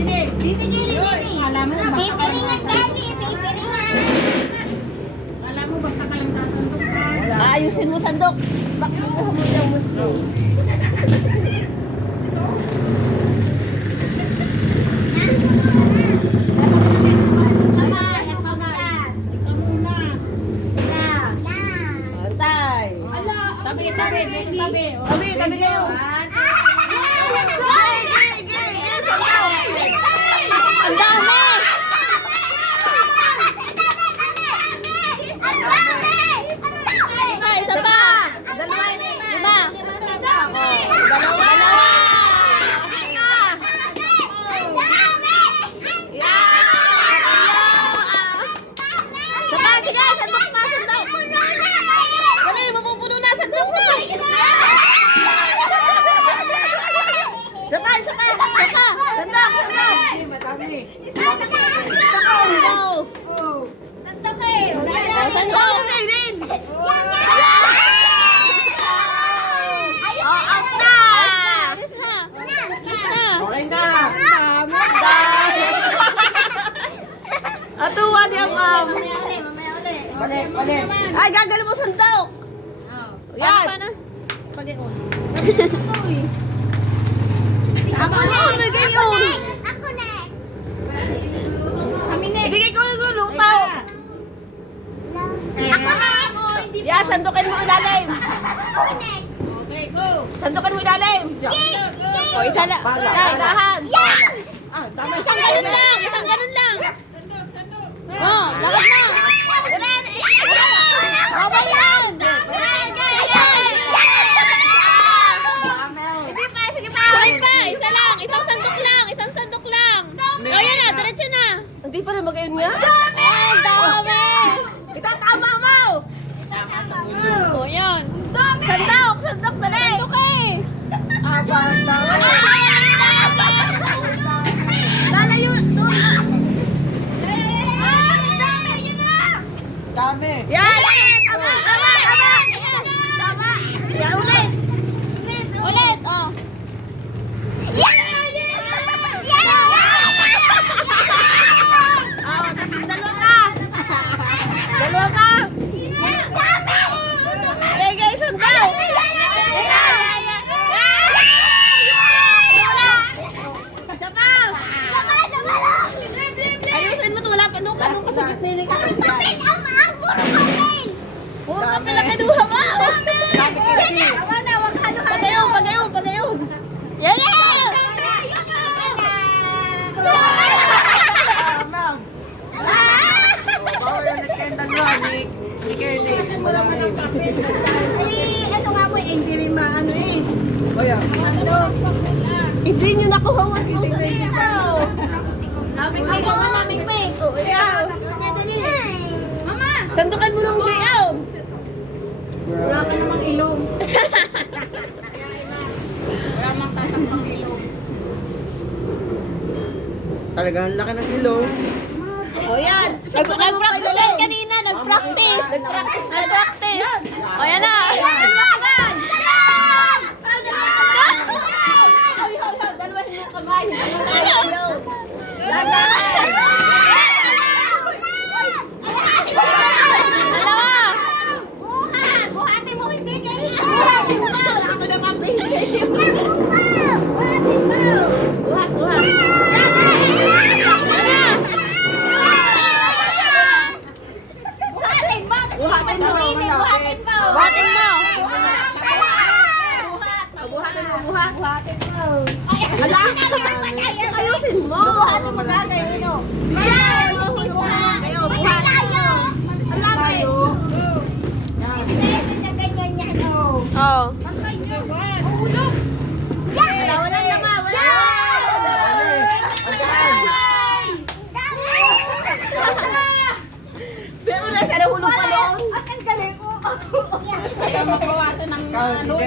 Alam mo, Pipiringan, Daddy! Pipiringan! alam mo, basta ka lang sasandok ka. Ayusin mo sandok. Bakit mo hamon mo? Antay. Tabi, tabi, tabi. Tabi, tabi kayo. Ang dami! Isa pa! Dalawa yun eh. Lima! Dalawa! Saka, sige, sandok pa, sandok. Dali, mapupuno na, sandok, sandok. Saka, saka. Saka! Sandok, sandok. Go. Sandok! Oh, up na. Alis na! Alis na! Okay na. Atuwa niya, ma'am. Balik, balik. Ay, gagano mo sandok. Yan. Paano? Pag-ion. Ako Oh, bigay yun. Ako next! Bigay ko yung luluto. Ako next! Yeah, sandukin mo ilalim. Ako next! Okay, go. Sandukin mo ilalim. O, isa lang. Dahan. Ah, tama. Isang ganun lang! Isang ganun lang! Sandok, sandok. Oh, lakad na! Okay yan! Hindi pa, sige pa. Sige pa! Isa lang! Isang sandok lang! Isang sandok lang! O, yan na! Diretso na! Hindi pa na magayon nga. Eh, dami! Itatama mo. O, yan! Sandok, sandok dali. Sandok eh! Lalayo. Doon. Dami. Yan. Tama, tama, tama. Tama. Yan ulit. Ulit! Oh! Oh, dalawa ka. Dalawa ka. Okay, guys, sandok. Isa pa. Ayusin mo to, wala pa doon ka sa gitna ka. Puro kapil ang kinuha mo. Tama na, wag halo-halo. Pagayon, pagayon. Yaya! Ma'am. Bawal yung nagkenda nyo, ni Kelly. Ano nga mo, hindi rin maano eh. Kaya, Hindi nyo nakuha ang pusa dito. Naming pig! Naming pig! Oh, yeah. Mama! Sandukan mo ng layout. wala ka namang ilong. Wala mang tatakpang ilong. Talaga, ang laki ng ilong. O yan. Nag-practice yan kanina! Nag-practice! Nag-practice! O, yan na! Dalawahin mo kamay. Dalawa! Buhatin mo, hindi kayo. Ako na mabisi. Buhat, buhat. Buhatin mo. Buhatin mo. Batin mo! Buhatin mo, buhat. Buhatin mo. Ala, ayusin mo. Buhatin mo gagawin mo. Yan, buhat. Ayaw, buhat. Ala, may. Oh. Wala naman, wala. Pero na, sana hulong pa doon. Kaya mabawasan ng Ikaw, DJ.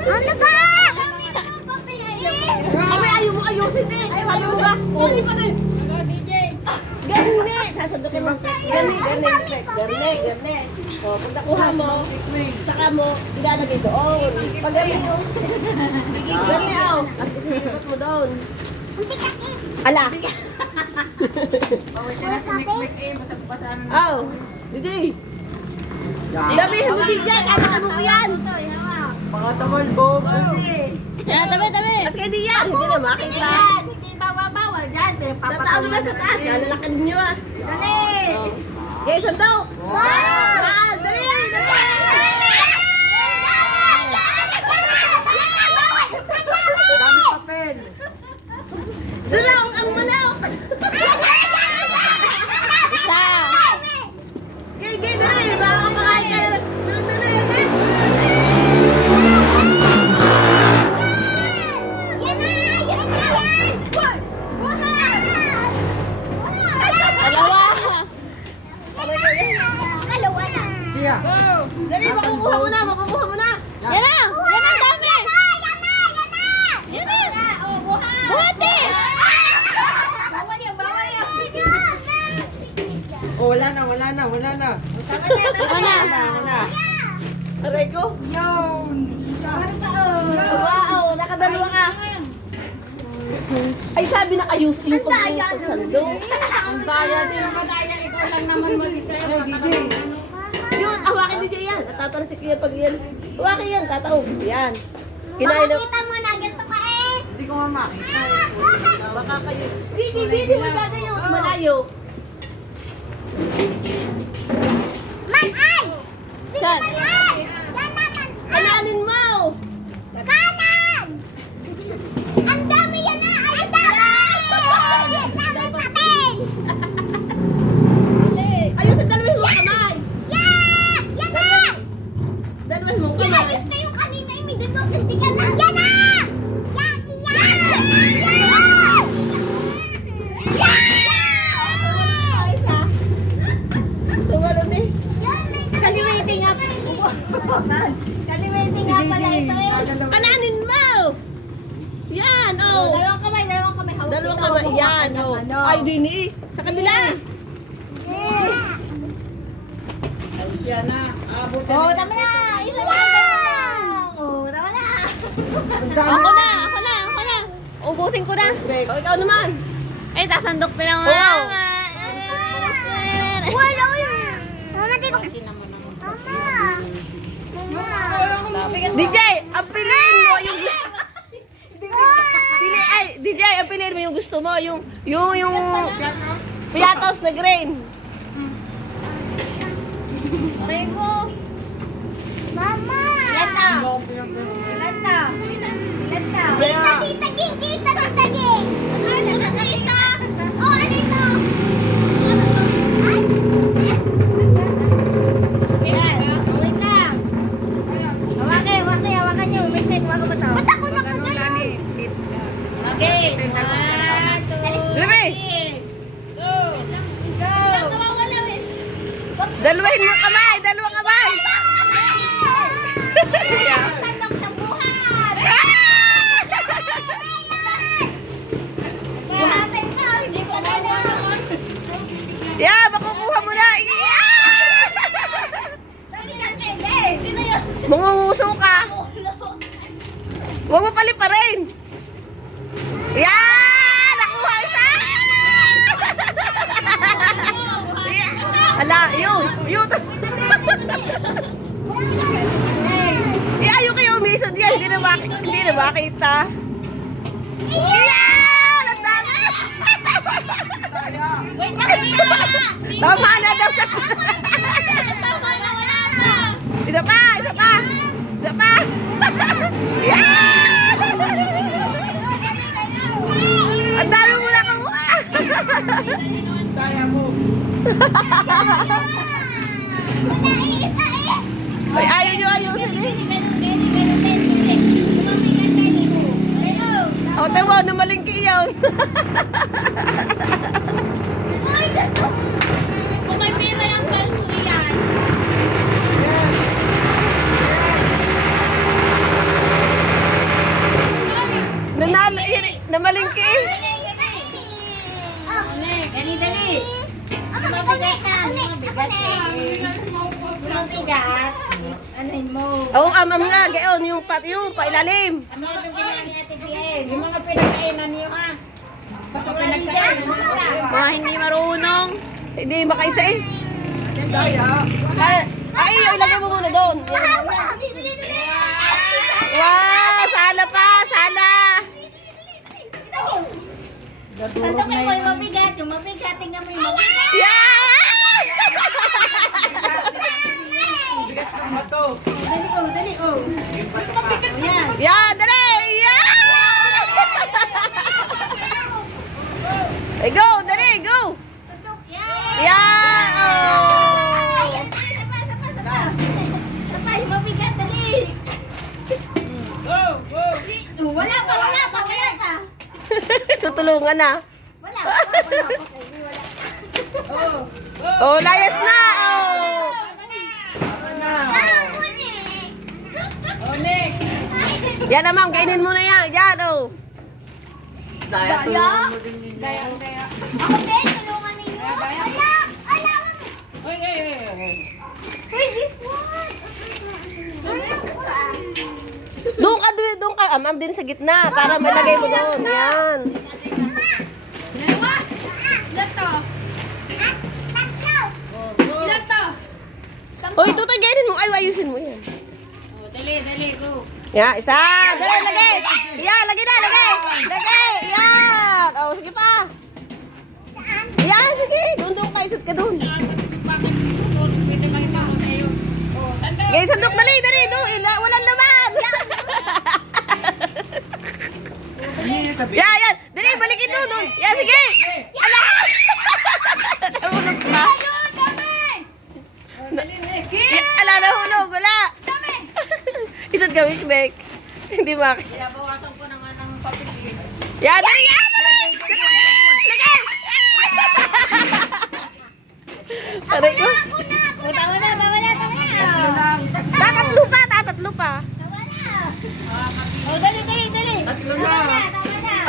Ano ba? Kami ayaw mo ayusin eh. Ayaw mo ba? Hindi pa rin. Go, DJ. Gani. Sasandukin mo. Gani. Gani. O, pag nakuha mo, saka mo, ilalagay doon. Pag gani yung... Gani, aw. At isinipot mo doon. Ala. Bawal siya na si Mek eh. Basag-basahan na. Aw. DJ. Damihan mo din dyan. Ano mo yan? Baka tamalbog. Yan, tabi. Mas hindi yan. Hindi na makita. Hindi bawal dyan. Tataano na sa taas. Lalalakan niyo ah. Dali. Okay, sandok. Dali. Dami papel. Sunog ang manok. Isa. Gay, dali. Baka makain ka na. Dali. Siya. Dali, makukuha mo na. Yan na. Yan ang dami. Yan na. Buhati. Oh, wala na. Wala. Aray ko. Wow, nakadalawa ka. Ay, sabi na ayusin yung pagsando. Ang daya din. Madaya, ikaw lang naman mag-isa. Yun, hawakin din siya yan. Tatalsik niya pag yan. Hawakin yan, tataog. Yan. Kinain na. Hindi ko nga makita. Baka kayo. Hindi mo gagayon. Malayo. Saan? Kananin mo. Ayusin, dalawin mo kamay. Dalawin mo kamay. Tumalo ni. Kaliwete nga. Kaliwete nga pala ito eh. Kananin mo. Yan, oh. Dalawang kamay. Hawak Dalawang ito, kamay. hawak Yan, ng oh. ano. Ay, dini. Sa kabila. Ay siya na. Abutin Oh, na. tama na. Isa lang. Oh, tama na. Ako na. Ubusin ko na. O, ikaw naman. Ay, sasandok pa lang. Oo. Wala yun. Mama, di ko. DJ, ang piliin mo yung gusto. DJ, ang piliin mo yung gusto mo. Yung piatos na grain. Rego. Mama. Ilan na? Kita, tita ging. Ano nakakita? Oh, ano ito? Ay. Wait lang. Hawakan nyo. Wait lang, hawakan mo ito. Ba't ako nakagano? Okay. 1, 2, Bebe, 3. Go. dalawin mo kamay. Dalawang kamay. Sandok sa buhat. Buhatin ko. Hindi ko na. Yeah, makukuha mo na. Sino yun? Mangunguso ka. Huwag mo paliparin. Yan! Nakuha isa! Hala, yun. Ayaw kayo umisod yan. Hindi na makita. Yan! Ang dami! Tama na daw siya. Isa pa! Yan! Ang dami mo na kamuha! Kaya mo. Ay, ayaw nyo ayusin eh. O, tayo, numalingki yun. Kung may pera lang palto yan. Nanalo, namalingki eh. Dali. Mabigat na. Mabigat. Anuhin mo. Oo, amam nga, gayon, yung pailalim. Yung mga pinagkainan niyo ha. Basta pinagsasabi mo na. Mga hindi marunong. Hindi makaisa eh. Daya. Ay, ilagay mo muna doon. Wow, sala pa, sala. Sandukin mo yung mabigat. Yung mabigat. Tingnan mo yung mabigat. Yeah! Bigat ng bato. Dali oh, dali oh. Yan. Yeah, dali! Yeah! Hey, go, dali, go! Yeah! Oh! Sapa, yung mabigat. Dali. Go, go. Wala pa. Tutulungan na. Wala. Go, go. Oh, layas na! Oh! Oh, next. Yan na, ma'am, kainin mo na yan. Yan, oh. Daya, tulungan mo din ninyo. Ako din, tulungan ninyo. Ala! Oy, oy, oy. Hey, this one. Doon ka, ma'am, din sa gitna, para malagay mo doon. Yan. Dalawa. Ilan to? Ilan to? Hoy, tutoy, kainin mo. Ay, ayusin mo yan. Oh, dali, go. Yan, isa. Dali, lagay. Yan, lagay na, lagay. Lagay. Yan. Oh, sige pa. Yan, sige. Doon ka, isot ka doon. Bakit tutulog? Pwede makita ko sa'yo. Oh, sandal. Gay, sandok, dali, doon. Walang laman. Hindi sabi. Yan. Dali, balik ito doon. Yan, sige. Ala! Nahulog pa. Ala, nahulog. Wala. Isot ka, Wishbek. Hindi makita. Binabawasan ko na nga ng papel. Yan, dali, yan. Lagay. Aray ko. Tama na. Tatlo pa. Oh, dali. Tatlo na.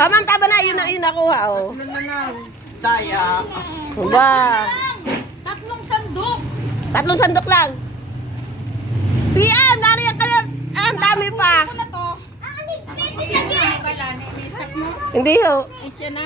Oh, ma'am, tama na. Yun nakuha, oh. Tatlo na lang. Daya. Ba. Tatlong sandok. Tatlong sandok lang. PM, nariyan ka na. Ang dami pa. Ano to? Kala, may stop mo. Hindi, ho. Isya na.